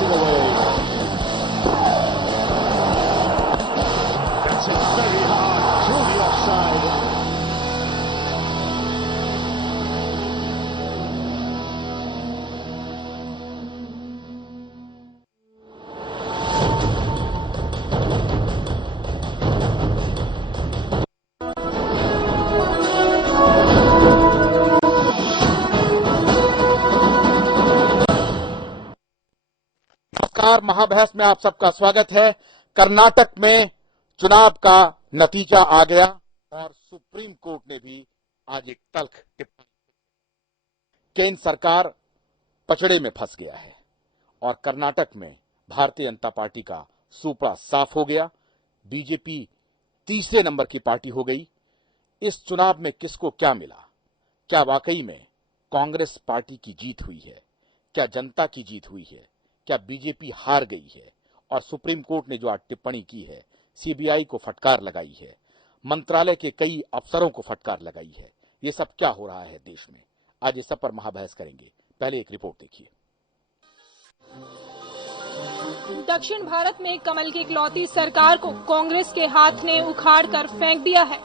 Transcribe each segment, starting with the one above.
racing away. That's it very hard through the offside. महाबहस में आप सबका स्वागत है। कर्नाटक में चुनाव का नतीजा आ गया और सुप्रीम कोर्ट ने भी आज एक तल्ख टिप्पणी। केंद्र सरकार पचड़े में फंस गया है और कर्नाटक में भारतीय जनता पार्टी का सूपड़ा साफ हो गया। बीजेपी तीसरे नंबर की पार्टी हो गई। इस चुनाव में किसको क्या मिला? क्या वाकई में कांग्रेस पार्टी की जीत हुई है? क्या जनता की जीत हुई है? क्या बीजेपी हार गई है? और सुप्रीम कोर्ट ने जो आज टिप्पणी की है, सीबीआई को फटकार लगाई है, मंत्रालय के कई अफसरों को फटकार लगाई है, ये सब क्या हो रहा है देश में? आज इस सब पर महाबहस करेंगे। पहले एक रिपोर्ट देखिए। दक्षिण भारत में कमल की इकलौती सरकार को कांग्रेस के हाथ ने उखाड़ कर फेंक दिया है।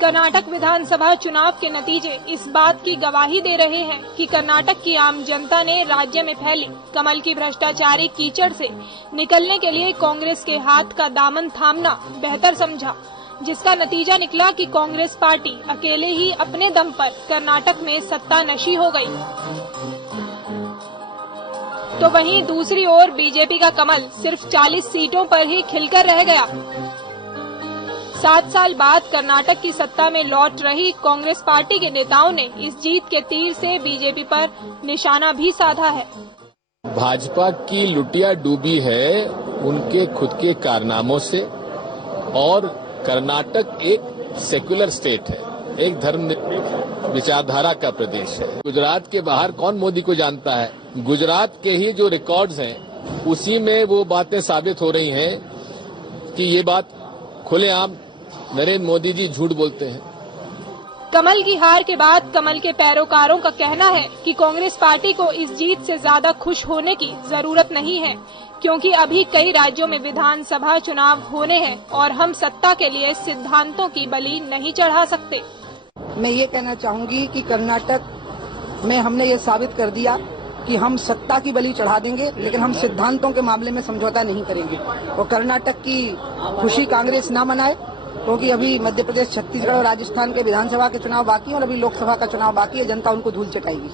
कर्नाटक विधानसभा चुनाव के नतीजे इस बात की गवाही दे रहे हैं कि कर्नाटक की आम जनता ने राज्य में फैली कमल की भ्रष्टाचारी कीचड़ से निकलने के लिए कांग्रेस के हाथ का दामन थामना बेहतर समझा, जिसका नतीजा निकला कि कांग्रेस पार्टी अकेले ही अपने दम पर कर्नाटक में सत्ता नशी हो गई। तो वहीं दूसरी ओर बीजेपी का कमल सिर्फ 40 सीटों पर ही खिलकर रह गया। 7 साल बाद कर्नाटक की सत्ता में लौट रही कांग्रेस पार्टी के नेताओं ने इस जीत के तीर से बीजेपी पर निशाना भी साधा है। भाजपा की लुटिया डूबी है उनके खुद के कारनामों से, और कर्नाटक एक सेक्युलर स्टेट है, एक धर्मनिरपेक्ष विचारधारा का प्रदेश है। गुजरात के बाहर कौन मोदी को जानता है? गुजरात के ही जो रिकॉर्ड्स हैं उसी में वो बातें साबित हो रही हैं कि ये बात खुलेआम नरेंद्र मोदी जी झूठ बोलते हैं। कमल की हार के बाद कमल के पैरोकारों का कहना है कि कांग्रेस पार्टी को इस जीत से ज्यादा खुश होने की जरूरत नहीं है, क्योंकि अभी कई राज्यों में विधानसभा चुनाव होने हैं और हम सत्ता के लिए सिद्धांतों की बलि नहीं चढ़ा सकते। मैं ये कहना चाहूंगी कि कर्नाटक में हमने ये साबित कर दिया कि हम सत्ता की बलि चढ़ा देंगे, लेकिन हम सिद्धांतों के मामले में समझौता नहीं करेंगे। और कर्नाटक की खुशी कांग्रेस ना मनाए, क्योंकि अभी मध्य प्रदेश, छत्तीसगढ़ और राजस्थान के विधानसभा के चुनाव बाकी हैं और अभी लोकसभा का चुनाव बाकी है। जनता उनको धूल चटाएगी।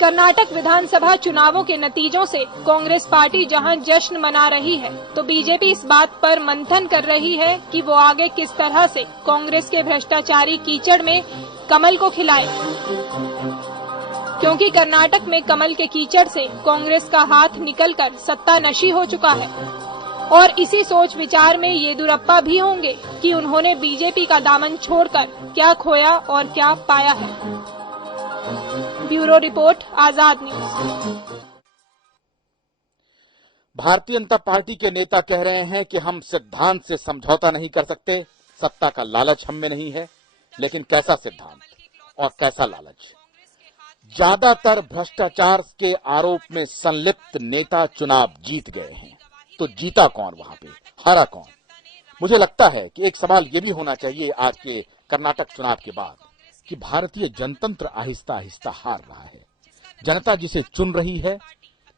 कर्नाटक विधानसभा चुनावों के नतीजों से कांग्रेस पार्टी जहां जश्न मना रही है, तो बीजेपी इस बात पर मंथन कर रही है कि वो आगे किस तरह से कांग्रेस के भ्रष्टाचारी कीचड़ में कमल को खिलाए, क्योंकि कर्नाटक में कमल के कीचड़ से कांग्रेस का हाथ निकलकर सत्ता नशी हो चुका है। और इसी सोच विचार में येदियुरप्पा भी होंगे कि उन्होंने बीजेपी का दामन छोड़कर क्या खोया और क्या पाया है। ब्यूरो रिपोर्ट, आजाद न्यूज। भारतीय जनता पार्टी के नेता कह रहे हैं कि हम सिद्धांत से समझौता नहीं कर सकते, सत्ता का लालच हम में नहीं है। लेकिन कैसा सिद्धांत और कैसा लालच? ज्यादातर भ्रष्टाचार के आरोप में संलिप्त नेता चुनाव जीत गए हैं, तो जीता कौन वहां पे, हारा कौन? मुझे लगता है कि एक सवाल ये भी होना चाहिए आज के कर्नाटक चुनाव के बाद कि भारतीय जनतंत्र आहिस्ता आहिस्ता हार रहा है। जनता जिसे चुन रही है,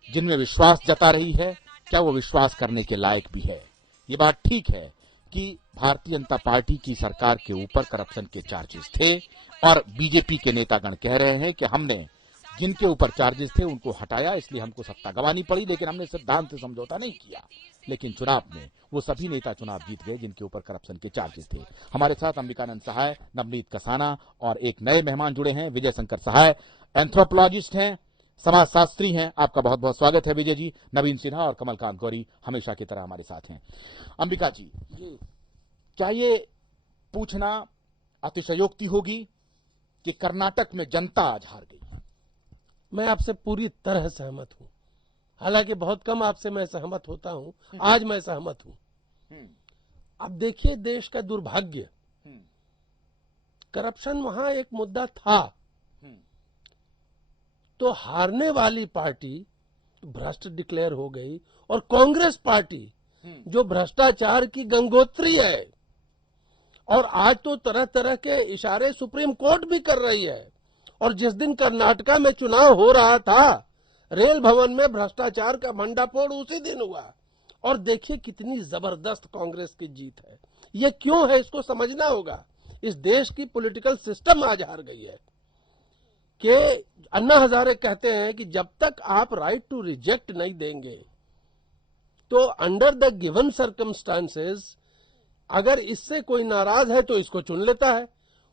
जिनमें विश्वास जता रही है, क्या वो विश्वास करने के लायक भी है? ये बात ठीक है कि भारतीय जनता पार्टी की सरकार के ऊपर करप्शन के चार्जेस थे और बीजेपी के नेतागण कह रहे हैं कि हमने जिनके ऊपर चार्जेस थे उनको हटाया, इसलिए हमको सत्ता गंवानी पड़ी, लेकिन हमने सिद्धांत से समझौता नहीं किया। लेकिन चुनाव में वो सभी नेता चुनाव जीत गए जिनके ऊपर करप्शन के चार्जेस थे। हमारे साथ अंबिकानंद सहाय, नवनीत कसाना और एक नए मेहमान जुड़े हैं, विजय शंकर सहाय, एंथ्रोपोलॉजिस्ट हैं, समाजशास्त्री हैं। आपका बहुत बहुत स्वागत है विजय जी। नवीन सिन्हा और कमलकांत गौरी हमेशा की तरह हमारे साथ हैं। अंबिका जी, क्या ये पूछना अतिशयोक्ति होगी कि कर्नाटक में जनता आज हार गई? मैं आपसे पूरी तरह सहमत हूं। हालांकि बहुत कम आपसे मैं सहमत होता हूं, आज मैं सहमत हूं। अब देखिए देश का दुर्भाग्य, करप्शन वहां एक मुद्दा था, तो हारने वाली पार्टी भ्रष्ट डिक्लेयर हो गई और कांग्रेस पार्टी जो भ्रष्टाचार की गंगोत्री है, और आज तो तरह तरह के इशारे सुप्रीम कोर्ट भी कर रही है। और जिस दिन कर्नाटका में चुनाव हो रहा था, रेल भवन में भ्रष्टाचार का भंडाफोड़ उसी दिन हुआ। और देखिए कितनी जबरदस्त कांग्रेस की जीत है। ये क्यों है, इसको समझना होगा। इस देश की पॉलिटिकल सिस्टम आज हार गई है कि अन्ना हजारे कहते हैं कि जब तक आप राइट टू रिजेक्ट नहीं देंगे तो अंडर द गिवन सर्कमस्टांसेस अगर इससे कोई नाराज है तो इसको चुन लेता है।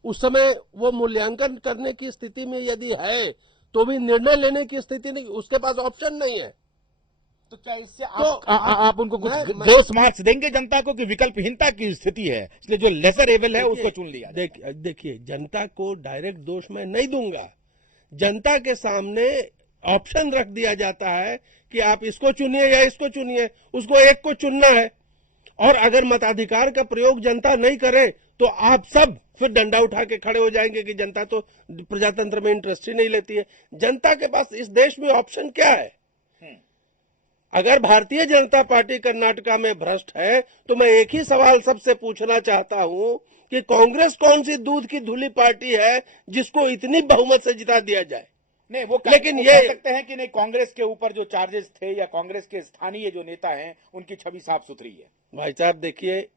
उस समय वो मूल्यांकन करने की स्थिति में यदि है तो भी निर्णय लेने की स्थिति नहीं, उसके पास ऑप्शन नहीं है। तो क्या इससे तो आप उनको कुछ ग्रोस मार्क्स देंगे जनता को कि विकल्पहीनता की स्थिति है, इसलिए जो लेसर एबल है उसको चुन लिया? देखिए, जनता को डायरेक्ट दोष मैं नहीं दूंगा। जनता के सामने ऑप्शन रख दिया जाता है कि आप इसको चुनिए या इसको चुनिए, उसको एक को चुनना है। और अगर मताधिकार का प्रयोग जनता नहीं करे तो आप सब फिर डंडा उठा के खड़े हो जाएंगे कि जनता तो प्रजातंत्र में इंटरेस्ट ही नहीं लेती है। जनता के पास इस देश में ऑप्शन क्या है? अगर भारतीय जनता पार्टी कर्नाटका में भ्रष्ट है तो मैं एक ही सवाल सबसे पूछना चाहता हूं कि कांग्रेस कौन सी दूध की धुली पार्टी है जिसको इतनी बहुमत से जिता दिया जाए? नहीं, वो लेकिन वो ये कह सकते हैं कि नहीं, कांग्रेस के ऊपर जो चार्जेस थे या कांग्रेस के स्थानीय जो नेता हैं उनकी छवि साफ सुथरी है। भाई साहब देखिए,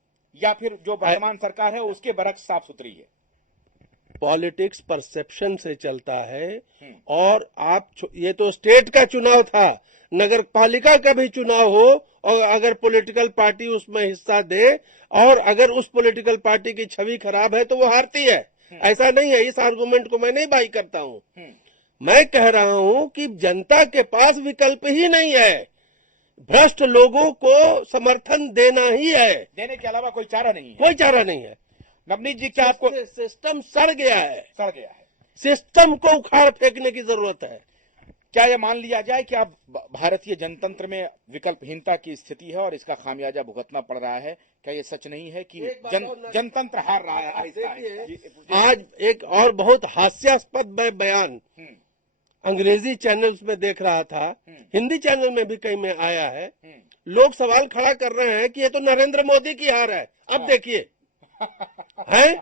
या फिर जो वर्तमान सरकार है उसके बरक्स साफ सुथरी है। पॉलिटिक्स परसेप्शन से चलता है। और आप ये तो स्टेट का चुनाव था, नगर पालिका का भी चुनाव हो और अगर पॉलिटिकल पार्टी उसमें हिस्सा दे और अगर उस पॉलिटिकल पार्टी की छवि खराब है तो वो हारती है। ऐसा नहीं है, इस आर्गुमेंट को मैं नहीं बाई करता हूं। मैं कह रहा हूं कि जनता के पास विकल्प ही नहीं है, भ्रष्ट लोगों को समर्थन देना ही है, देने के अलावा कोई चारा नहीं है। कोई चारा नहीं है। नवनीत जी, क्या आपको सिस्टम सड़ गया है, सिस्टम को उखाड़ फेंकने की जरूरत है। क्या यह मान लिया जाए कि अब भारतीय जनतंत्र में विकल्पहीनता की स्थिति है और इसका खामियाजा भुगतना पड़ रहा है? क्या यह सच नहीं है कि जनतंत्र हार रहा है? आज एक और बहुत हास्यास्पद बयान अंग्रेजी चैनल्स में देख रहा था, हिंदी चैनल में भी कई में आया है। लोग सवाल खड़ा कर रहे हैं कि ये तो नरेंद्र मोदी की हार है। अब देखिए, है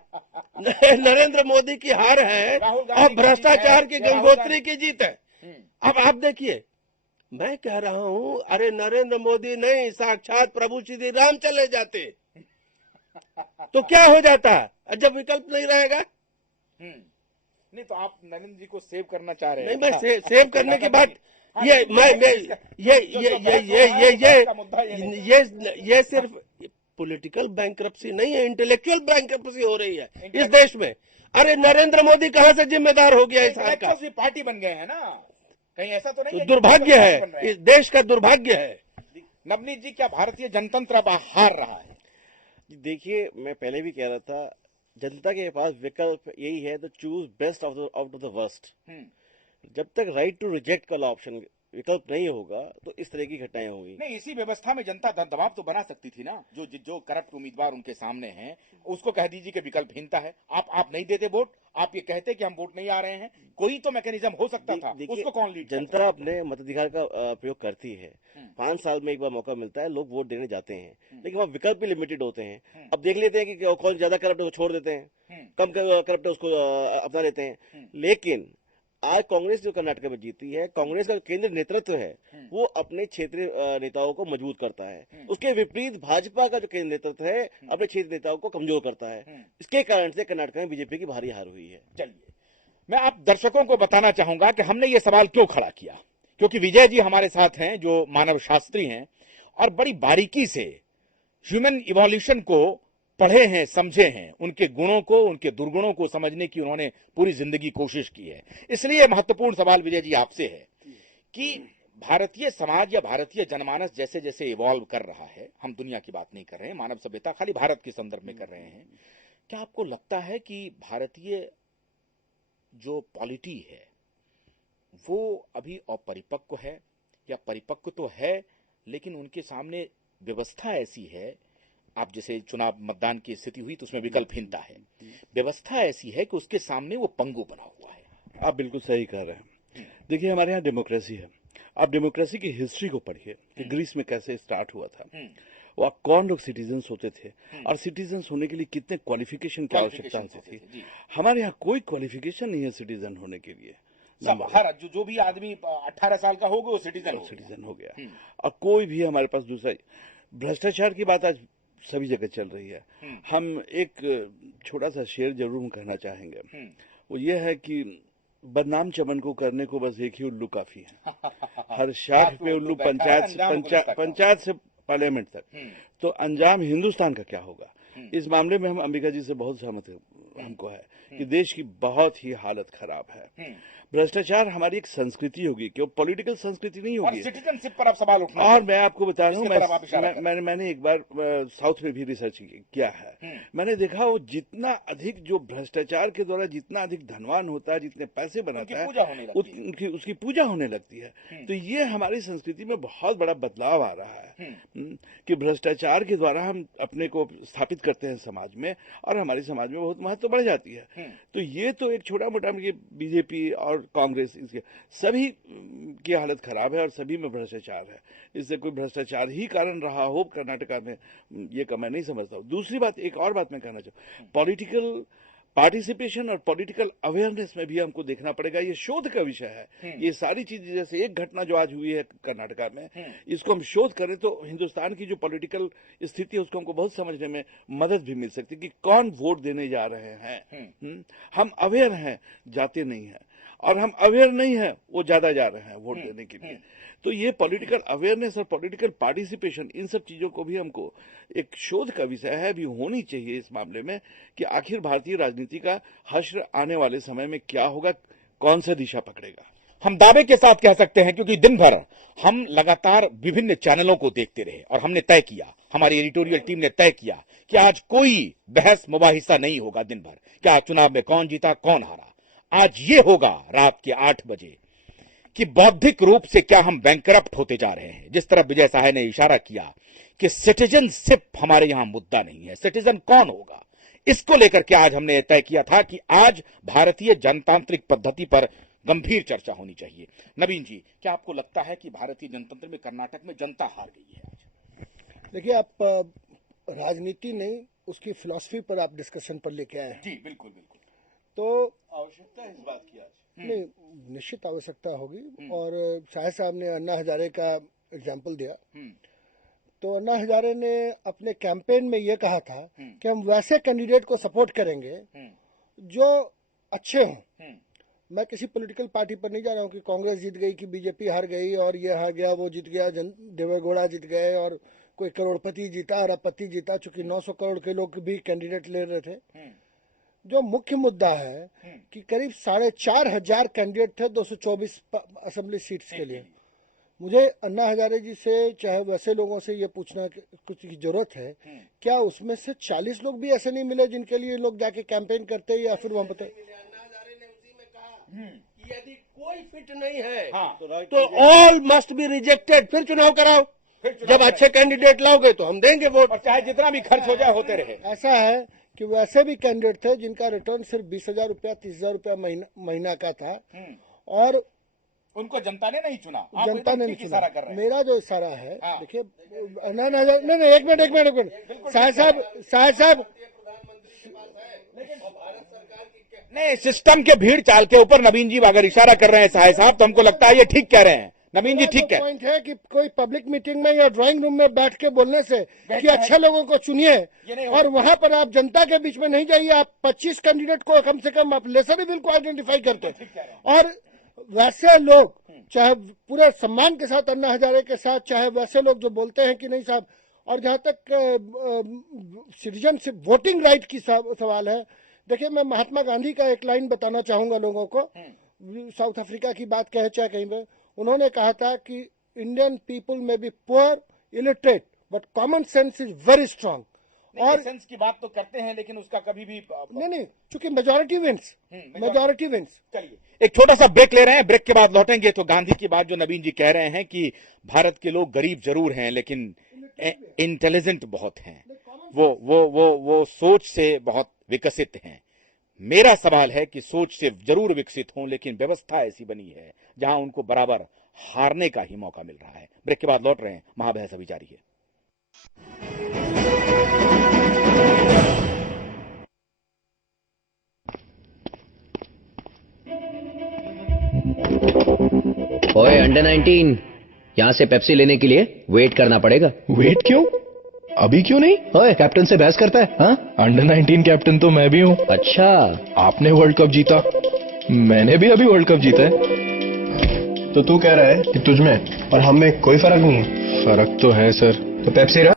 नरेंद्र मोदी की हार है और भ्रष्टाचार की गंगोत्री की जीत है। अब आप देखिए, मैं कह रहा हूं, अरे नरेंद्र मोदी नहीं, साक्षात प्रभु श्री राम चले जाते तो क्या हो जाता जब विकल्प नहीं रहेगा? नहीं, तो आप नरेंद्र जी को सेव करना चाह रहे हैं? नहीं, मैं सेव करने की बात ये सिर्फ पॉलिटिकल बैंक्रप्सी नहीं है, इंटेलेक्चुअल बैंक्रप्सी हो रही है इस देश में। अरे नरेंद्र मोदी कहां से जिम्मेदार हो गया इस हाल का? पार्टी बन गए हैं ना, कहीं ऐसा तो नहीं है? दुर्भाग्य है, इस देश का दुर्भाग्य है। नवनीत जी, क्या भारतीय जनतंत्र अब हार रहा है? देखिए, मैं पहले भी कह रहा था, जनता के पास विकल्प यही है, तो choose best out of the worst. जब तक राइट टू रिजेक्ट का ऑप्शन विकल्प नहीं होगा तो इस तरह की घटनाएं होंगी। नहीं, इसी व्यवस्था में जनता दबाव तो बना सकती थी ना। जो करप्ट उम्मीदवार उनके सामने हैं उसको कह दीजिए कि विकल्पहीनता है, आप नहीं देते वोट, आप ये कहते कि हम वोट नहीं आ रहे हैं, कोई तो मैकेनिज्म हो सकता था। उसको कौन लीड? जनता अपने मताधिकार का प्रयोग करती है। 5 साल में एक बार मौका मिलता है, लोग वोट देने जाते हैं, लेकिन वहाँ विकल्प भी लिमिटेड होते हैं। अब देख लेते हैं कि कौन ज्यादा करप्ट है उसको छोड़ देते हैं, कम करप्ट है उसको अपना लेते हैं। लेकिन आज कांग्रेस जो कर्नाटक में जीती है, कांग्रेस का केंद्रीय नेतृत्व है वो अपने क्षेत्रीय नेताओं को मजबूत करता है। उसके विपरीत भाजपा का जो केंद्रीय नेतृत्व है अपने क्षेत्रीय नेताओं को कमजोर करता है। इसके कारण से कर्नाटक में बीजेपी की भारी हार हुई है। चलिए, मैं आप दर्शकों को बताना चाहूंगा कि हमने ये सवाल क्यों खड़ा किया, क्योंकि विजय जी हमारे साथ हैं जो मानव शास्त्री हैं और बड़ी बारीकी से ह्यूमन इवोल्यूशन को पढ़े हैं, समझे हैं, उनके गुणों को, उनके दुर्गुणों को समझने की उन्होंने पूरी जिंदगी कोशिश की है। इसलिए महत्वपूर्ण सवाल विजय जी आपसे है कि भारतीय समाज या भारतीय जनमानस जैसे जैसे इवॉल्व कर रहा है, हम दुनिया की बात नहीं कर रहे हैं, मानव सभ्यता खाली भारत के संदर्भ में कर रहे हैं, क्या आपको लगता है कि भारतीय जो पॉलिटी है वो अभी अपरिपक्व है, या परिपक्व तो है लेकिन उनके सामने व्यवस्था ऐसी है, आप जैसे चुनाव मतदान की स्थिति हुई तो उसमें विकल्पहीनता है, व्यवस्था ऐसी है कि उसके सामने वो पंगु बना हुआ है? आप बिल्कुल सही कह रहे हैं। देखिए, हमारे यहाँ डेमोक्रेसी है आप डेमोक्रेसी की हिस्ट्री को पढ़िए कि ग्रीस में कैसे स्टार्ट हुआ था, वहाँ कौन लोग सिटीजन्स होते थे और सिटीजन्स होने के लिए कितने क्वालिफिकेशन की आवश्यकता होती थी। हमारे यहाँ कोई क्वालिफिकेशन नहीं है सिटीजन होने के लिए। सब हर जो भी आदमी 18 साल का होगा वो सिटीजन हो गया। और कोई भी हमारे पास दूसरा, भ्रष्टाचार की बात आज सभी जगह चल रही है। हम एक छोटा सा शेर जरूर कहना चाहेंगे, वो ये है कि बदनाम चमन को करने को बस एक ही उल्लू काफी है। हर शाख पे उल्लू, पंचायत से पार्लियामेंट तक। तो अंजाम हिंदुस्तान का क्या होगा? इस मामले में हम अंबिका जी से बहुत सहमत हमको है कि देश की बहुत ही हालत खराब है। भ्रष्टाचार हमारी एक संस्कृति होगी, क्यों पॉलिटिकल संस्कृति नहीं होगी। सिटीजनशिप पर अब सवाल उठना और मैं आपको बता रहा हूँ, मैंने एक बार साउथ में भी रिसर्च किया है। मैंने देखा वो जितना अधिक जो भ्रष्टाचार के द्वारा जितना अधिक धनवान होता है, जितने पैसे बनाता है, उसकी पूजा होने लगती है। तो ये हमारी संस्कृति में बहुत बड़ा बदलाव आ रहा है कि भ्रष्टाचार के द्वारा हम अपने को स्थापित करते हैं समाज में और हमारे समाज में बहुत महत्व बढ़ जाती है। तो ये तो एक छोटा मोटा बीजेपी और कांग्रेस, इसके सभी की हालत खराब है और सभी में भ्रष्टाचार है। इससे कोई भ्रष्टाचार ही कारण रहा हो कर्नाटका में, ये मैं नहीं समझता हूँ। दूसरी बात, एक और बात मैं कहना चाहूँ, पॉलिटिकल पार्टिसिपेशन और पॉलिटिकल अवेयरनेस में भी हमको देखना पड़ेगा। ये शोध का विषय है। ये सारी चीजें, जैसे एक घटना जो आज हुई है कर्नाटका में, इसको हम शोध करें तो हिंदुस्तान की जो पॉलिटिकल स्थिति है उसको हमको बहुत समझने में मदद भी मिल सकती है कि कौन वोट देने जा रहे हैं। हम अवेयर हैं, जाते नहीं हैं, और हम अवेयर नहीं है वो ज्यादा जा रहे हैं वोट देने के लिए। तो ये पॉलिटिकल अवेयरनेस और पॉलिटिकल पार्टिसिपेशन, इन सब चीजों को भी हमको एक शोध का विषय है, भी होनी चाहिए इस मामले में कि आखिर भारतीय राजनीति का हश्र आने वाले समय में क्या होगा, कौन सा दिशा पकड़ेगा। हम दावे के साथ कह सकते हैं क्योंकि दिन भर हम लगातार विभिन्न चैनलों को देखते रहे और हमने तय किया, हमारी एडिटोरियल टीम ने तय किया कि आज कोई बहस मुबाहिसा नहीं होगा दिन भर, क्या चुनाव में कौन जीता कौन हारा। आज ये होगा रात के 8 बजे कि बौद्धिक रूप से क्या हम बैंकरप्ट होते जा रहे हैं। जिस तरह विजय साहे ने इशारा किया कि सिटीजनशिप हमारे यहां मुद्दा नहीं है, सिटीजन कौन होगा, इसको लेकर के आज हमने तय किया था कि आज भारतीय जनतांत्रिक पद्धति पर गंभीर चर्चा होनी चाहिए। नवीन जी, क्या आपको लगता है कि भारतीय जनतंत्र में कर्नाटक में जनता हार गई है आज? देखिए, आप राजनीति नहीं, उसकी फिलॉसफी पर आप डिस्कशन पर लेके आए हैं। जी बिल्कुल बिल्कुल। तो आवश्यकता है इस बात की आज। नहीं, निश्चित आवश्यकता होगी। और शाह साहब ने अन्ना हजारे का एग्जाम्पल दिया। तो अन्ना हजारे ने अपने कैंपेन में ये कहा था कि हम वैसे कैंडिडेट को सपोर्ट करेंगे जो अच्छे हों। मैं किसी पॉलिटिकल पार्टी पर नहीं जा रहा हूँ कि कांग्रेस जीत गई, कि बीजेपी हार गई और ये हार गया, वो जीत गया, देवेगौड़ा जीत गए और कोई करोड़पति जीता, अरबपति जीता, चूंकि 900 करोड़ के लोग भी कैंडिडेट ले रहे थे। जो मुख्य मुद्दा है कि करीब 4,500 कैंडिडेट थे 224 असेंबली सीट्स के लिए। मुझे अन्ना हजारे जी से, चाहे वैसे लोगों से ये पूछना कुछ की जरूरत है, क्या उसमें से 40 लोग भी ऐसे नहीं मिले जिनके लिए लोग जाके कैंपेन करते या फिर वहां पर? अन्ना हजारे ने उसी में कहा यदि कोई फिट नहीं है तो ऑल मस्ट बी रिजेक्टेड, फिर चुनाव कराओ। जब अच्छे कैंडिडेट लाओगे तो हम देंगे वोट, और चाहे जितना भी खर्च हो जाए होते रहे। ऐसा है कि वैसे भी कैंडिडेट थे जिनका रिटर्न सिर्फ 20,000 रुपया 30,000 रुपया महीना का था और उनको जनता ने नहीं चुना। जनता ने नहीं चुना। कर रहे हैं। मेरा जो इशारा है, देखिए, नहीं, एक मिनट साहब नहीं, सिस्टम के भीड़ चाल के ऊपर नवीन जी अगर इशारा कर रहे हैं साहब, तो हमको लगता है ये ठीक कह रहे हैं। नवीन जी ठीक है। पॉइंट है कि कोई पब्लिक मीटिंग में या ड्राइंग रूम में बैठ के बोलने से कि अच्छे लोगों को चुनिए और वहां पर आप जनता के बीच में नहीं जाइए। आप 25 कैंडिडेट को कम से कम आप लेसर बिल को आइडेंटिफाई करते और वैसे लोग, चाहे पूरे सम्मान के साथ अन्ना हजारे के साथ, चाहे वैसे लोग जो बोलते हैं कि नहीं साहब। और जहां तक सिटीजनशिप वोटिंग राइट की सवाल है, देखिए, मैं महात्मा गांधी का एक लाइन बताना चाहूंगा लोगों को। साउथ अफ्रीका की बात कहे चाहे कहीं पे, उन्होंने कहा था कि इंडियन पीपल में be poor, illiterate, but common sense is very strong. और सेंस की बात तो करते हैं लेकिन उसका कभी भी नहीं, चूंकि मेजोरिटी विंस। चलिए एक छोटा सा ब्रेक ले रहे हैं, ब्रेक के बाद लौटेंगे। तो गांधी की बात जो नवीन जी कह रहे हैं कि भारत के लोग गरीब जरूर हैं लेकिन इंटेलिजेंट बहुत हैं, वो सोच से बहुत विकसित हैं। मेरा सवाल है कि सोच से जरूर विकसित हों लेकिन व्यवस्था ऐसी बनी है जहां उनको बराबर हारने का ही मौका मिल रहा है। ब्रेक के बाद लौट रहे हैं, महाबहस अभी जारी है। ओए अंडर 19, यहाँ से पेप्सी लेने के लिए वेट करना पड़ेगा। वेट क्यों? अभी क्यों नहीं? ओए कैप्टन से बहस करता है? हाँ, अंडर 19 कैप्टन तो मैं भी हूँ। अच्छा, आपने वर्ल्ड कप जीता, मैंने भी अभी वर्ल्ड कप जीता है। तो तू कह रहा है कि तुझ में और हम में कोई फर्क नहीं है? फर्क तो है सर। तो पेप्सी रहा।